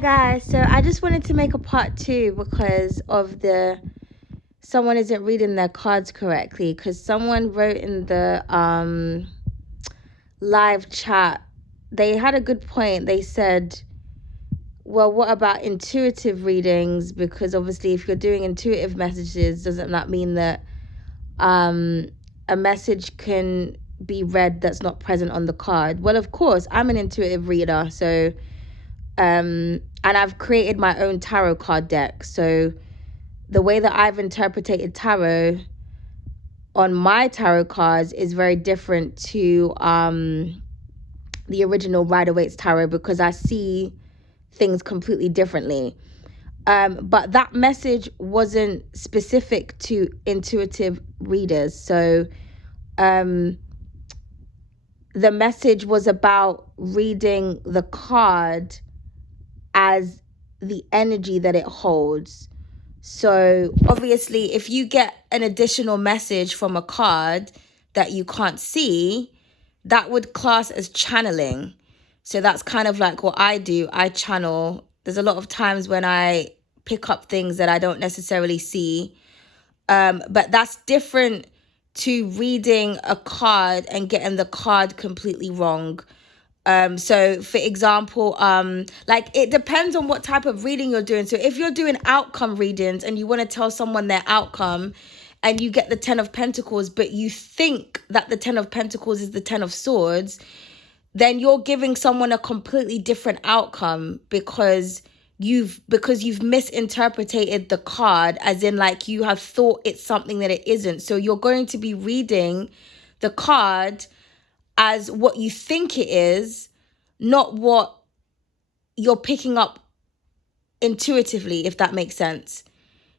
guys, so I just wanted to make a part 2 because of someone isn't reading their cards correctly, because someone wrote in the live chat, they had a good point. They said, well, what about intuitive readings? Because obviously if you're doing intuitive messages, doesn't that mean that a message can be read that's not present on the card? Well, of course, I'm an intuitive reader, so and I've created my own tarot card deck. So the way that I've interpreted tarot on my tarot cards is very different to the original Rider-Waite's tarot, because I see things completely differently. But that message wasn't specific to intuitive readers. So the message was about reading the card as the energy that it holds. So obviously, if you get an additional message from a card that you can't see, that would class as channeling. So that's kind of like what I do. I channel. There's a lot of times when I pick up things that I don't necessarily see. But that's different to reading a card and getting the card completely wrong. So for example, like it depends on what type of reading you're doing. So if you're doing outcome readings and you want to tell someone their outcome and you get the 10 of Pentacles, but you think that the 10 of Pentacles is the 10 of Swords, then you're giving someone a completely different outcome because you've misinterpreted the card, as in like you have thought it's something that it isn't. So you're going to be reading the card as what you think it is, not what you're picking up intuitively, if that makes sense.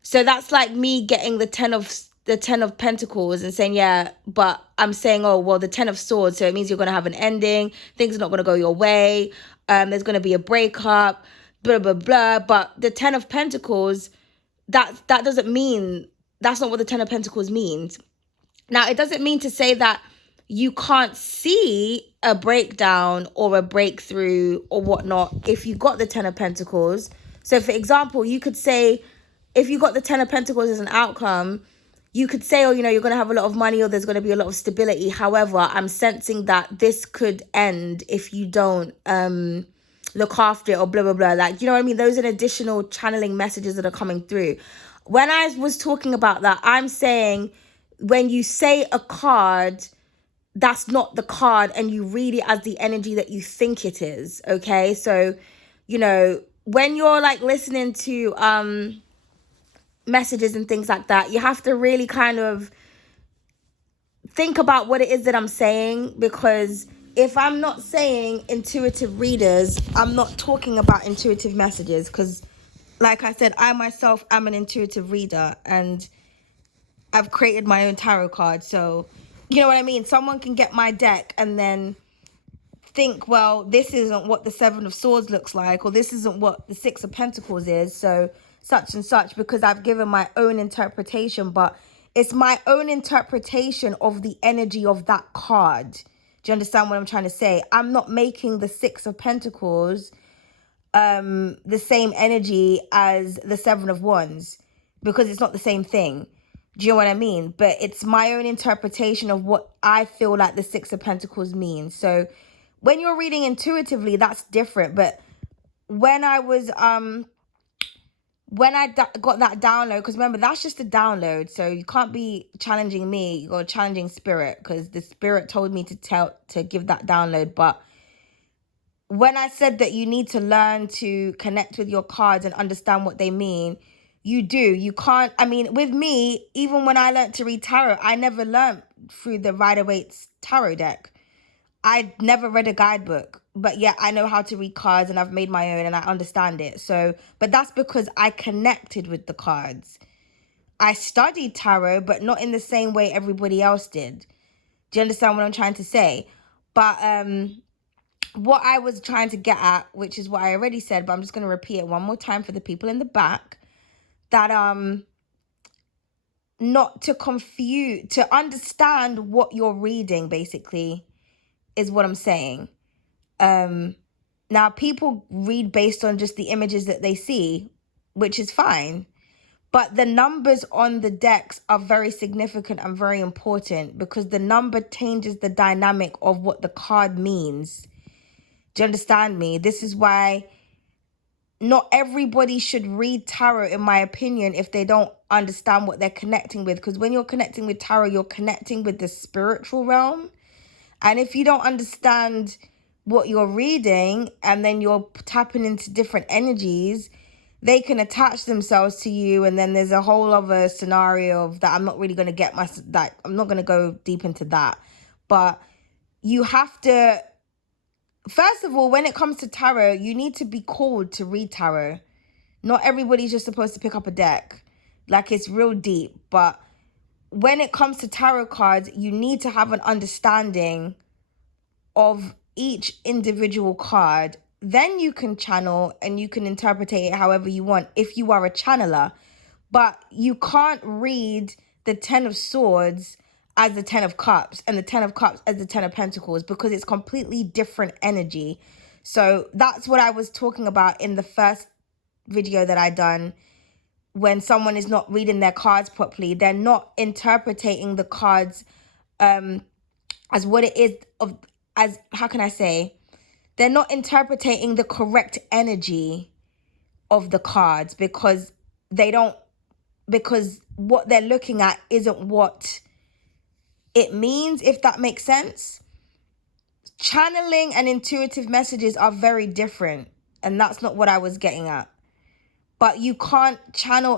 So that's like me getting the 10 of Pentacles and saying, yeah, but I'm saying, oh, well, the 10 of Swords, so it means you're going to have an ending, things are not going to go your way, there's going to be a breakup, blah, blah, blah. But the 10 of Pentacles, that doesn't mean, that's not what the 10 of Pentacles means. Now, it doesn't mean to say that you can't see a breakdown or a breakthrough or whatnot if you got the 10 of Pentacles. So, for example, you could say, if you got the 10 of Pentacles as an outcome, you could say, oh, you're going to have a lot of money or there's going to be a lot of stability. However, I'm sensing that this could end if you don't look after it or blah, blah, blah. Like, you know what I mean? Those are additional channeling messages that are coming through. When I was talking about that, I'm saying when you say a card, that's not the card and you read it as the energy that you think it is. Okay. So, when you're like listening to messages and things like that, you have to really kind of think about what it is that I'm saying, because if I'm not saying intuitive readers, I'm not talking about intuitive messages, because like I said, I myself am an intuitive reader and I've created my own tarot card. So, you know what I mean? Someone can get my deck and then think, well, this isn't what the 7 of Swords looks like, or this isn't what the 6 of Pentacles is. So such and such, because I've given my own interpretation, but it's my own interpretation of the energy of that card. Do you understand what I'm trying to say? I'm not making the 6 of Pentacles the same energy as the 7 of Wands, because it's not the same thing. Do you know what I mean? But it's my own interpretation of what I feel like the 6 of Pentacles means. So when you're reading intuitively, that's different. But when I was got that download, because remember, that's just a download, so you can't be challenging me or challenging spirit, because the spirit told me to give that download. But when I said that you need to learn to connect with your cards and understand what they mean, you do. You can't, with me, even when I learned to read tarot, I never learned through the Rider-Waite's tarot deck. I never read a guidebook, but yet I know how to read cards and I've made my own and I understand it. So, but that's because I connected with the cards. I studied tarot, but not in the same way everybody else did. Do you understand what I'm trying to say? But what I was trying to get at, which is what I already said, but I'm just going to repeat it one more time for the people in the back, that not to confuse, to understand what you're reading, basically, is what I'm saying. Now, people read based on just the images that they see, which is fine. But the numbers on the decks are very significant and very important because the number changes the dynamic of what the card means. Do you understand me? This is why not everybody should read tarot, in my opinion, if they don't understand what they're connecting with. Because when you're connecting with tarot, you're connecting with the spiritual realm. And if you don't understand what you're reading and then you're tapping into different energies, they can attach themselves to you. And then there's a whole other scenario of that. I'm not really going to I'm not going to go deep into that. But you have to, first of all, when it comes to tarot, you need to be called to read tarot. Not everybody's just supposed to pick up a deck. Like, it's real deep. But when it comes to tarot cards, you need to have an understanding of each individual card. Then you can channel and you can interpret it however you want if you are a channeler. But you can't read the 10 of Swords as the 10 of Cups and the 10 of Cups as the 10 of Pentacles, because it's completely different energy. So that's what I was talking about in the first video that I done. When someone is not reading their cards properly, they're not interpreting the cards as what it is, as how can I say, they're not interpreting the correct energy of the cards because what they're looking at isn't what it means, if that makes sense. Channeling and intuitive messages are very different, and that's not what I was getting at. But you can't channel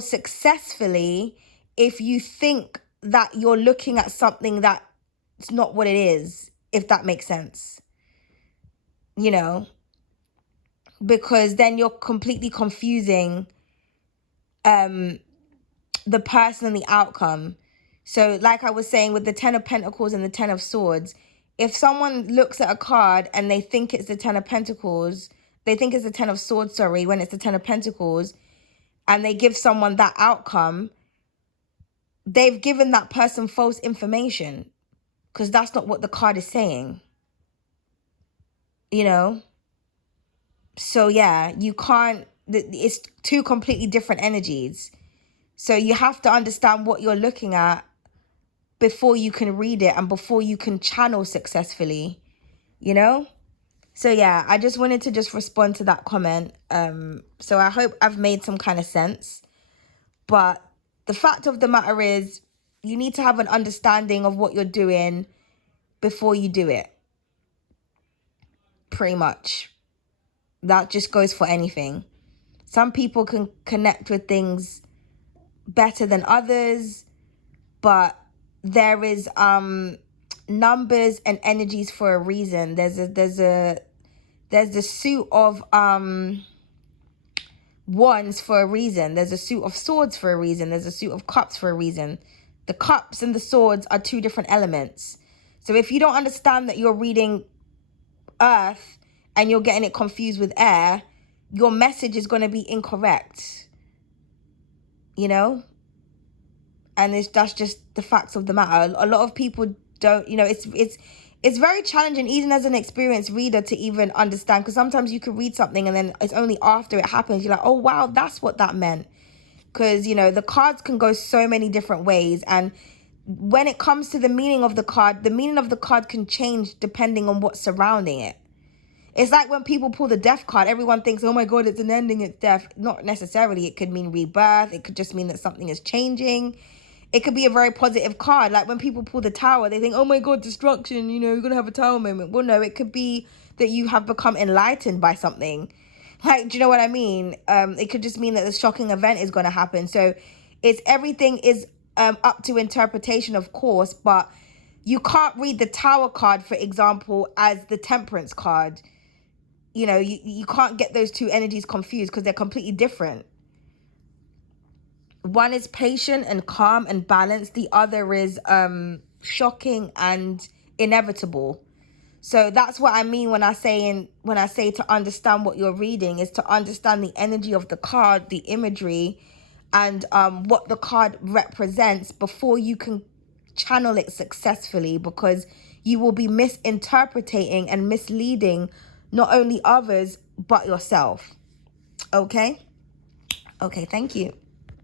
successfully if you think that you're looking at something that's not what it is, if that makes sense. You know, because then you're completely confusing the person and the outcome. So like I was saying with the 10 of Pentacles and the 10 of Swords, if someone looks at a card and they think it's the 10 of Pentacles, they think it's the 10 of Swords, sorry, when it's the 10 of Pentacles, and they give someone that outcome, they've given that person false information because that's not what the card is saying. You know? So yeah, you can't, it's two completely different energies. So you have to understand what you're looking at before you can read it and before you can channel successfully, you know? So yeah, I just wanted to just respond to that comment. So I hope I've made some kind of sense. But the fact of the matter is, you need to have an understanding of what you're doing before you do it. Pretty much. That just goes for anything. Some people can connect with things better than others, but there is numbers and energies for a reason. There's the suit of wands for a reason. There's a suit of swords for a reason. There's a suit of cups for a reason. The cups and the swords are two different elements. So if you don't understand that you're reading earth and you're getting it confused with air, your message is going to be incorrect. You know? And that's just the facts of the matter. A lot of people don't, you know, it's very challenging even as an experienced reader to even understand, because sometimes you could read something and then it's only after it happens you're like, oh wow, that's what that meant. Because, you know, the cards can go so many different ways, and when it comes to the meaning of the card can change depending on what's surrounding it. It's like when people pull the death card, everyone thinks, oh my god, it's an ending, it's death. Not necessarily. It could mean rebirth. It could just mean that something is changing. It could be a very positive card. Like when people pull the Tower, they think, oh my god, destruction, you know, you're going to have a Tower moment. Well, no, it could be that you have become enlightened by something. Like, do you know what I mean? It could just mean that a shocking event is going to happen. So everything is up to interpretation, of course, but you can't read the Tower card, for example, as the Temperance card. You know, you can't get those two energies confused because they're completely different. One is patient and calm and balanced. The other is shocking and inevitable. So that's what I mean when I say to understand what you're reading is to understand the energy of the card, the imagery, and what the card represents before you can channel it successfully, because you will be misinterpreting and misleading not only others, but yourself. Okay? Okay, thank you.